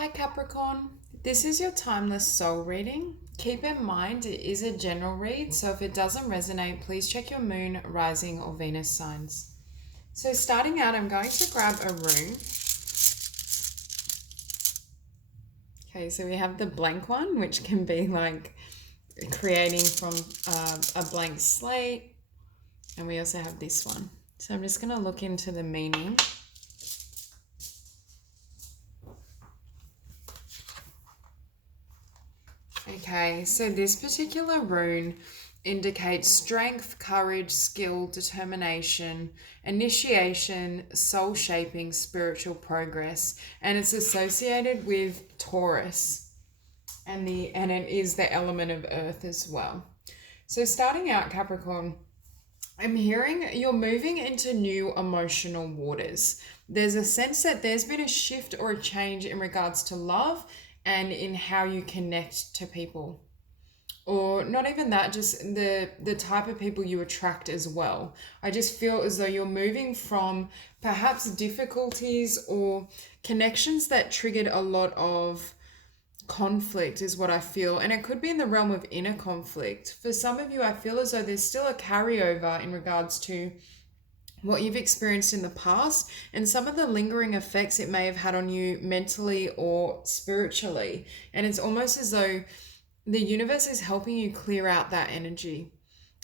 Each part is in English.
Hi Capricorn, this is your timeless soul reading. Keep in mind it is a general read, so if it doesn't resonate, please check your moon, rising, or Venus signs. So starting out, I'm going to grab a rune. Okay, so we have the blank one, which can be like creating from a blank slate, and we also have this one. So I'm just going to look into the meaning. Okay, so this particular rune indicates strength, courage, skill, determination, initiation, soul shaping, spiritual progress, and it's associated with Taurus, and it is the element of earth as well. So starting out, Capricorn, I'm hearing you're moving into new emotional waters. There's a sense that there's been a shift or a change in regards to love and in how you connect to people. Or not even that, just the type of people you attract as well. I just feel as though you're moving from perhaps difficulties or connections that triggered a lot of conflict is what I feel. And it could be in the realm of inner conflict. For some of you, I feel as though there's still a carryover in regards to what you've experienced in the past and some of the lingering effects it may have had on you mentally or spiritually. And it's almost as though the universe is helping you clear out that energy.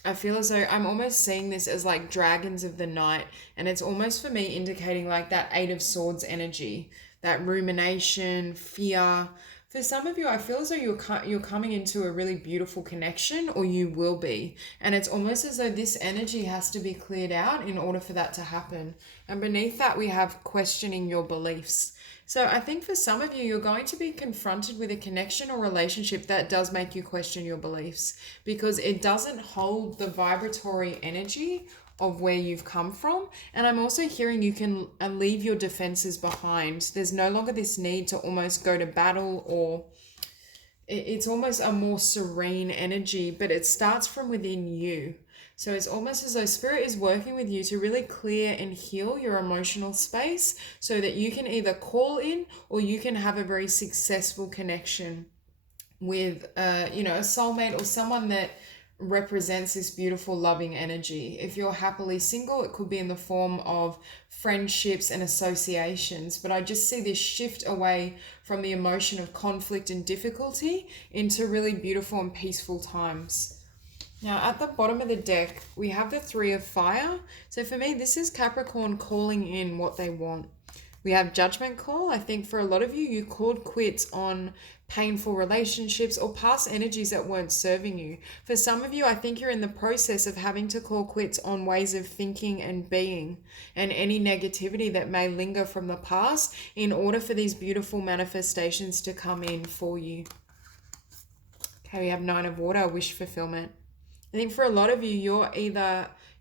I feel as though I'm almost seeing this as like dragons of the night, and it's almost for me indicating like that Eight of Swords energy, that rumination, fear. For some of you, I feel as though you're coming into a really beautiful connection, or you will be, and it's almost as though this energy has to be cleared out in order for that to happen. And beneath that, we have questioning your beliefs. So I think for some of you, you're going to be confronted with a connection or relationship that does make you question your beliefs because it doesn't hold the vibratory energy of where you've come from. And I'm also hearing you can leave your defenses behind. There's no longer this need to almost go to battle, or it's almost a more serene energy, but it starts from within you. So it's almost as though Spirit is working with you to really clear and heal your emotional space so that you can either call in or you can have a very successful connection with a soulmate or someone that represents this beautiful loving energy. If you're happily single, it could be in the form of friendships and associations, but I just see this shift away from the emotion of conflict and difficulty into really beautiful and peaceful times. Now, at the bottom of the deck, we have the Three of Fire. So for me, this is Capricorn calling in what they want. We have Judgment Call. I think for a lot of you, you called quits on painful relationships or past energies that weren't serving you. For some of you, I think you're in the process of having to call quits on ways of thinking and being and any negativity that may linger from the past in order for these beautiful manifestations to come in for you. Okay, we have Nine of Water, wish fulfillment. I think for a lot of you,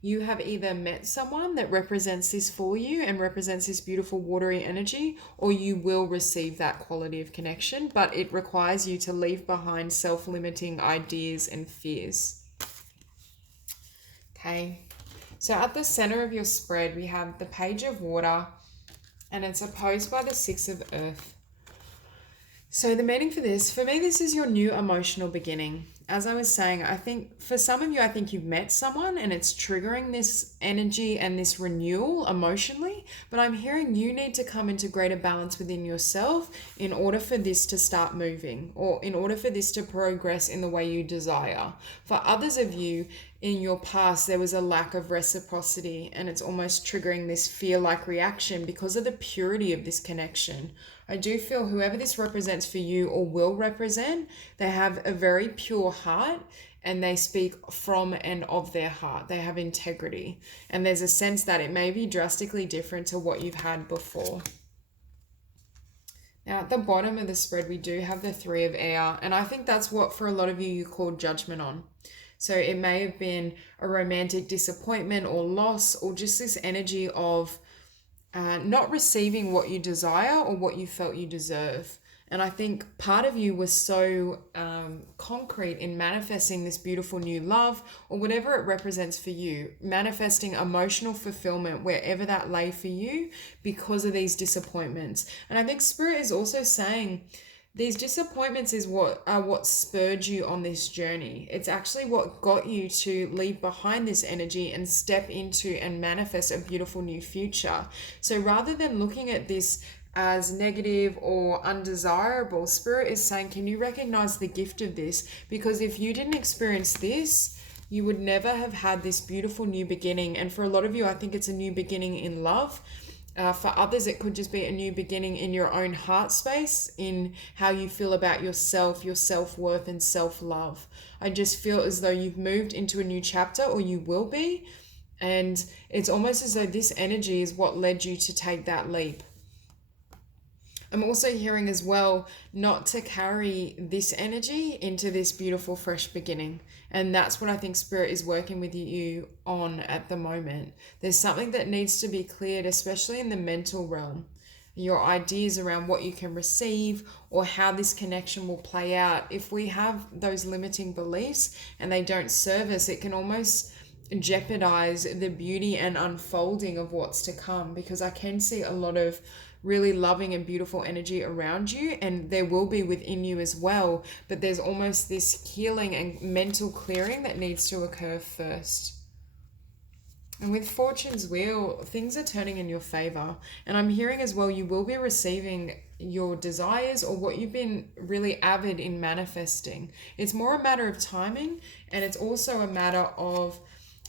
you have either met someone that represents this for you and represents this beautiful watery energy, or you will receive that quality of connection, but it requires you to leave behind self-limiting ideas and fears. Okay, so at the center of your spread, we have the Page of Water, and it's opposed by the Six of Earth. So the meaning for this, for me, this is your new emotional beginning. As I was saying, I think for some of you, I think you've met someone and it's triggering this energy and this renewal emotionally, but I'm hearing you need to come into greater balance within yourself in order for this to start moving, or in order for this to progress in the way you desire. For others of you, in your past, there was a lack of reciprocity and it's almost triggering this fear-like reaction because of the purity of this connection. I do feel whoever this represents for you or will represent, they have a very pure heart and they speak from and of their heart. They have integrity. And there's a sense that it may be drastically different to what you've had before. Now, at the bottom of the spread, we do have the Three of Air. And I think that's what, for a lot of you called judgment on. So it may have been a romantic disappointment or loss, or just this energy of not receiving what you desire or what you felt you deserve. And I think part of you was so concrete in manifesting this beautiful new love or whatever it represents for you, manifesting emotional fulfillment wherever that lay for you because of these disappointments. And I think Spirit is also saying these disappointments is what spurred you on this journey. It's actually what got you to leave behind this energy and step into and manifest a beautiful new future. So rather than looking at this as negative or undesirable, Spirit is saying, can you recognize the gift of this? Because if you didn't experience this, you would never have had this beautiful new beginning. And for a lot of you, I think it's a new beginning in love. For others, it could just be a new beginning in your own heart space, in how you feel about yourself, your self-worth and self-love. I just feel as though you've moved into a new chapter, or you will be. And it's almost as though this energy is what led you to take that leap. I'm also hearing as well not to carry this energy into this beautiful fresh beginning. And that's what I think Spirit is working with you on at the moment. There's something that needs to be cleared, especially in the mental realm. Your ideas around what you can receive or how this connection will play out. If we have those limiting beliefs and they don't serve us, it can almost jeopardize the beauty and unfolding of what's to come, because I can see a lot of really loving and beautiful energy around you, and there will be within you as well, but there's almost this healing and mental clearing that needs to occur first. And with Fortune's Wheel, things are turning in your favor, and I'm hearing as well you will be receiving your desires or what you've been really avid in manifesting. It's more a matter of timing, and it's also a matter of,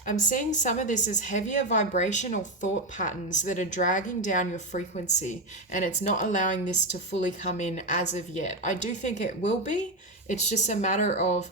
I'm seeing some of this as heavier vibrational thought patterns that are dragging down your frequency, and it's not allowing this to fully come in as of yet. I do think it will be. It's just a matter of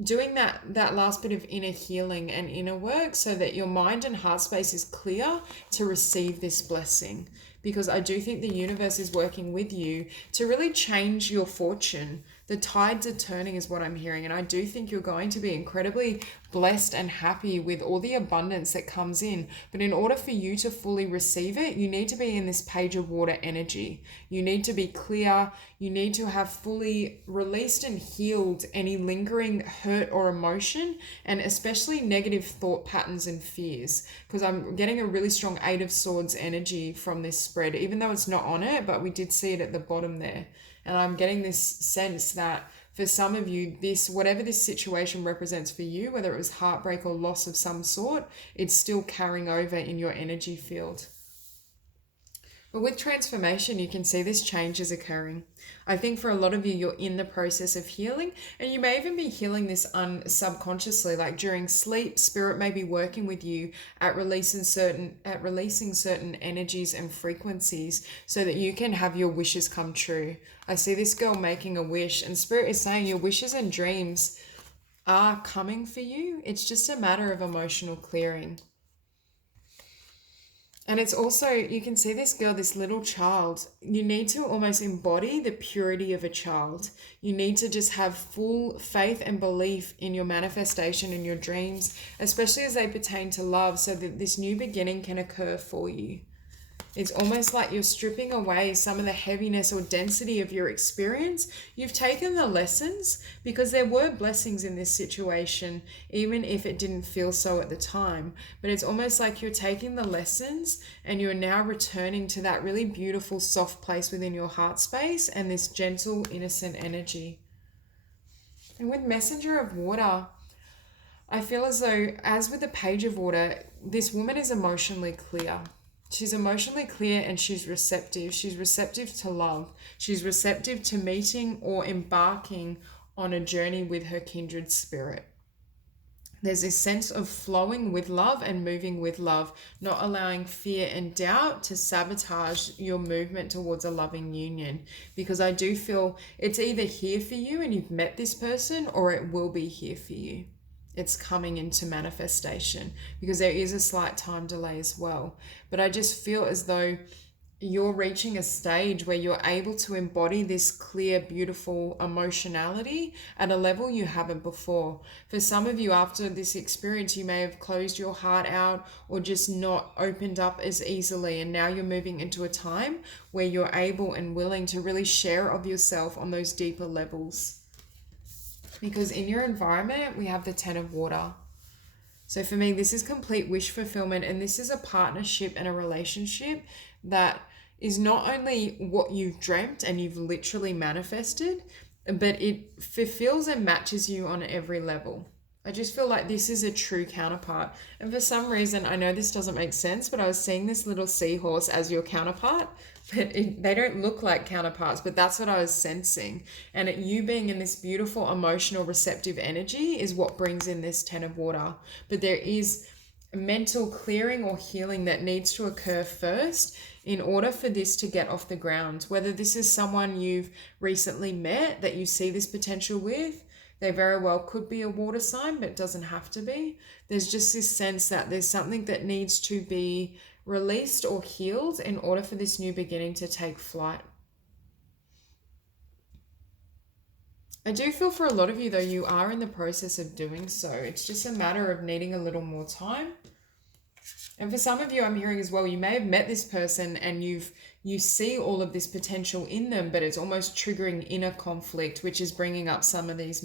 doing that last bit of inner healing and inner work so that your mind and heart space is clear to receive this blessing. Because I do think the universe is working with you to really change your fortune. The tides are turning is what I'm hearing. And I do think you're going to be incredibly blessed and happy with all the abundance that comes in. But in order for you to fully receive it, you need to be in this Page of Water energy. You need to be clear. You need to have fully released and healed any lingering hurt or emotion, and especially negative thought patterns and fears. Because I'm getting a really strong Eight of Swords energy from this spread, even though it's not on it, but we did see it at the bottom there. And I'm getting this sense that for some of you, this, whatever this situation represents for you, whether it was heartbreak or loss of some sort, it's still carrying over in your energy field. But with transformation, you can see this change is occurring. I think for a lot of you, you're in the process of healing, and you may even be healing this subconsciously, like during sleep. Spirit may be working with you at releasing certain energies and frequencies so that you can have your wishes come true. I see this girl making a wish, and Spirit is saying your wishes and dreams are coming for you. It's just a matter of emotional clearing. And it's also, you can see this girl, this little child, you need to almost embody the purity of a child. You need to just have full faith and belief in your manifestation and your dreams, especially as they pertain to love, so that this new beginning can occur for you. It's almost like you're stripping away some of the heaviness or density of your experience. You've taken the lessons, because there were blessings in this situation, even if it didn't feel so at the time. But it's almost like you're taking the lessons and you're now returning to that really beautiful, soft place within your heart space and this gentle, innocent energy. And with Messenger of Water, I feel as though, as with the Page of Water, this woman is emotionally clear. She's emotionally clear and she's receptive. She's receptive to love. She's receptive to meeting or embarking on a journey with her kindred spirit. There's this sense of flowing with love and moving with love, not allowing fear and doubt to sabotage your movement towards a loving union. Because I do feel it's either here for you and you've met this person, or it will be here for you. It's coming into manifestation, because there is a slight time delay as well. But I just feel as though you're reaching a stage where you're able to embody this clear, beautiful emotionality at a level you haven't before. For some of you, after this experience, you may have closed your heart out or just not opened up as easily. And now you're moving into a time where you're able and willing to really share of yourself on those deeper levels. Because in your environment, we have the Ten of Water. So for me, this is complete wish fulfillment, and this is a partnership and a relationship that is not only what you've dreamt and you've literally manifested, but it fulfills and matches you on every level. I just feel like this is a true counterpart. And for some reason, I know this doesn't make sense, but I was seeing this little seahorse as your counterpart, but they don't look like counterparts, but that's what I was sensing. And you being in this beautiful, emotional, receptive energy is what brings in this Ten of Water. But there is mental clearing or healing that needs to occur first in order for this to get off the ground. Whether this is someone you've recently met that you see this potential with, they very well could be a water sign, but it doesn't have to be. There's just this sense that there's something that needs to be released or healed in order for this new beginning to take flight. I do feel for a lot of you, though, you are in the process of doing so. It's just a matter of needing a little more time. And for some of you, I'm hearing as well, you may have met this person and you see all of this potential in them, but it's almost triggering inner conflict, which is bringing up some of these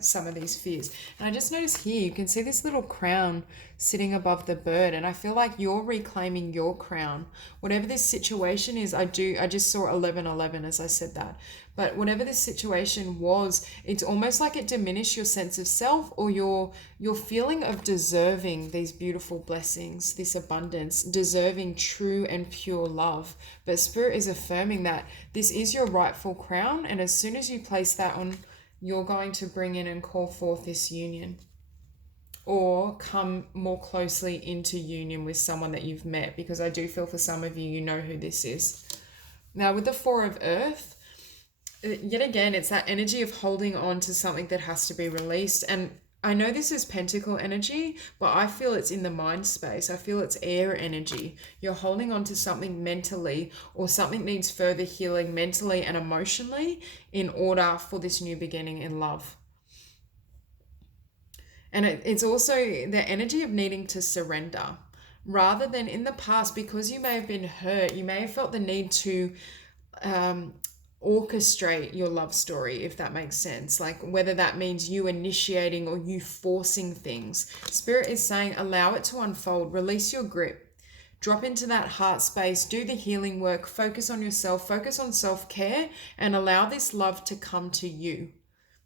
some of these fears. And I just noticed here, you can see this little crown sitting above the bird, and I feel like you're reclaiming your crown. Whatever this situation is, I just saw 1111 as I said that. But whatever this situation was, it's almost like it diminished your sense of self or your feeling of deserving these beautiful blessings, this abundance, deserving true and pure love. But Spirit is affirming that this is your rightful crown, and as soon as you place that on, you're going to bring in and call forth this union, or come more closely into union with someone that you've met, because I do feel for some of you, you know who this is. Now with the Four of Earth, yet again, it's that energy of holding on to something that has to be released. And I know this is pentacle energy, but I feel it's in the mind space. I feel it's air energy. You're holding on to something mentally, or something needs further healing mentally and emotionally in order for this new beginning in love. And it's also the energy of needing to surrender rather than in the past, because you may have been hurt. You may have felt the need to orchestrate your love story, if that makes sense. Like whether that means you initiating or you forcing things. Spirit is saying, allow it to unfold, release your grip, drop into that heart space, do the healing work, focus on yourself, focus on self-care, and allow this love to come to you.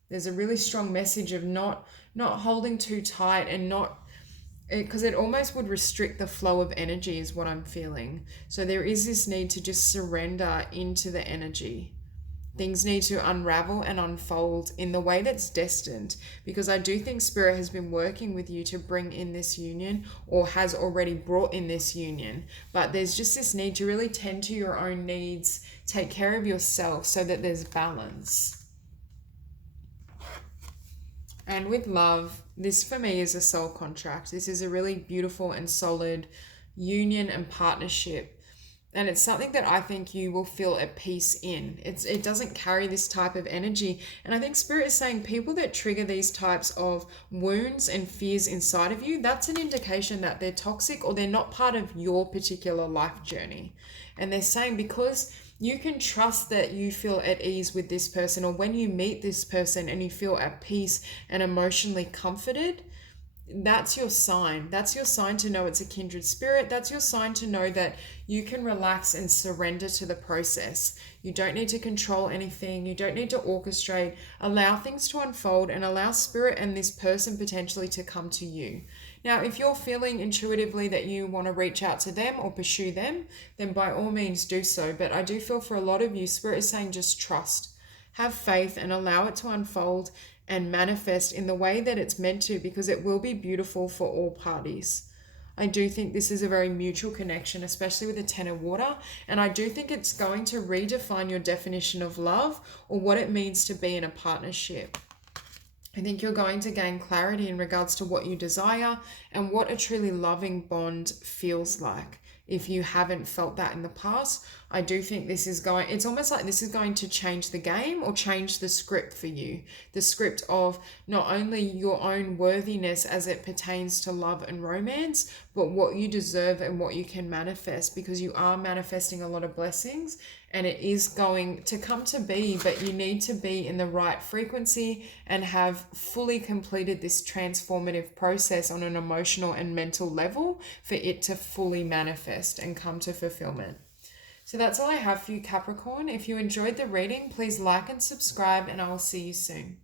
There's a really strong message of not holding too tight and not, because it almost would restrict the flow of energy is what I'm feeling. So there is this need to just surrender into the energy. Things need to unravel and unfold in the way that's destined, because I do think Spirit has been working with you to bring in this union, or has already brought in this union. But there's just this need to really tend to your own needs, take care of yourself so that there's balance. And with love, this for me is a soul contract. This is a really beautiful and solid union and partnership. And it's something that I think you will feel at peace in. It doesn't carry this type of energy. And I think Spirit is saying people that trigger these types of wounds and fears inside of you, that's an indication that they're toxic or they're not part of your particular life journey. And they're saying because you can trust that you feel at ease with this person, or when you meet this person and you feel at peace and emotionally comforted, that's your sign. That's your sign to know it's a kindred spirit. That's your sign to know that you can relax and surrender to the process. You don't need to control anything. You don't need to orchestrate. Allow things to unfold and allow Spirit and this person potentially to come to you. Now, if you're feeling intuitively that you want to reach out to them or pursue them, then by all means do so. But I do feel for a lot of you, Spirit is saying just trust, have faith, and allow it to unfold and manifest in the way that it's meant to, because it will be beautiful for all parties. I do think this is a very mutual connection, especially with the Ten of Water. And I do think it's going to redefine your definition of love, or what it means to be in a partnership. I think you're going to gain clarity in regards to what you desire and what a truly loving bond feels like. if you haven't felt that in the past. I do think this is going, it's almost like this is going to change the game or change the script for you. The script of not only your own worthiness as it pertains to love and romance, but what you deserve and what you can manifest, because you are manifesting a lot of blessings and it is going to come to be, but you need to be in the right frequency and have fully completed this transformative process on an emotional and mental level for it to fully manifest and come to fulfillment. So that's all I have for you, Capricorn. If you enjoyed the reading, please like and subscribe, and I will see you soon.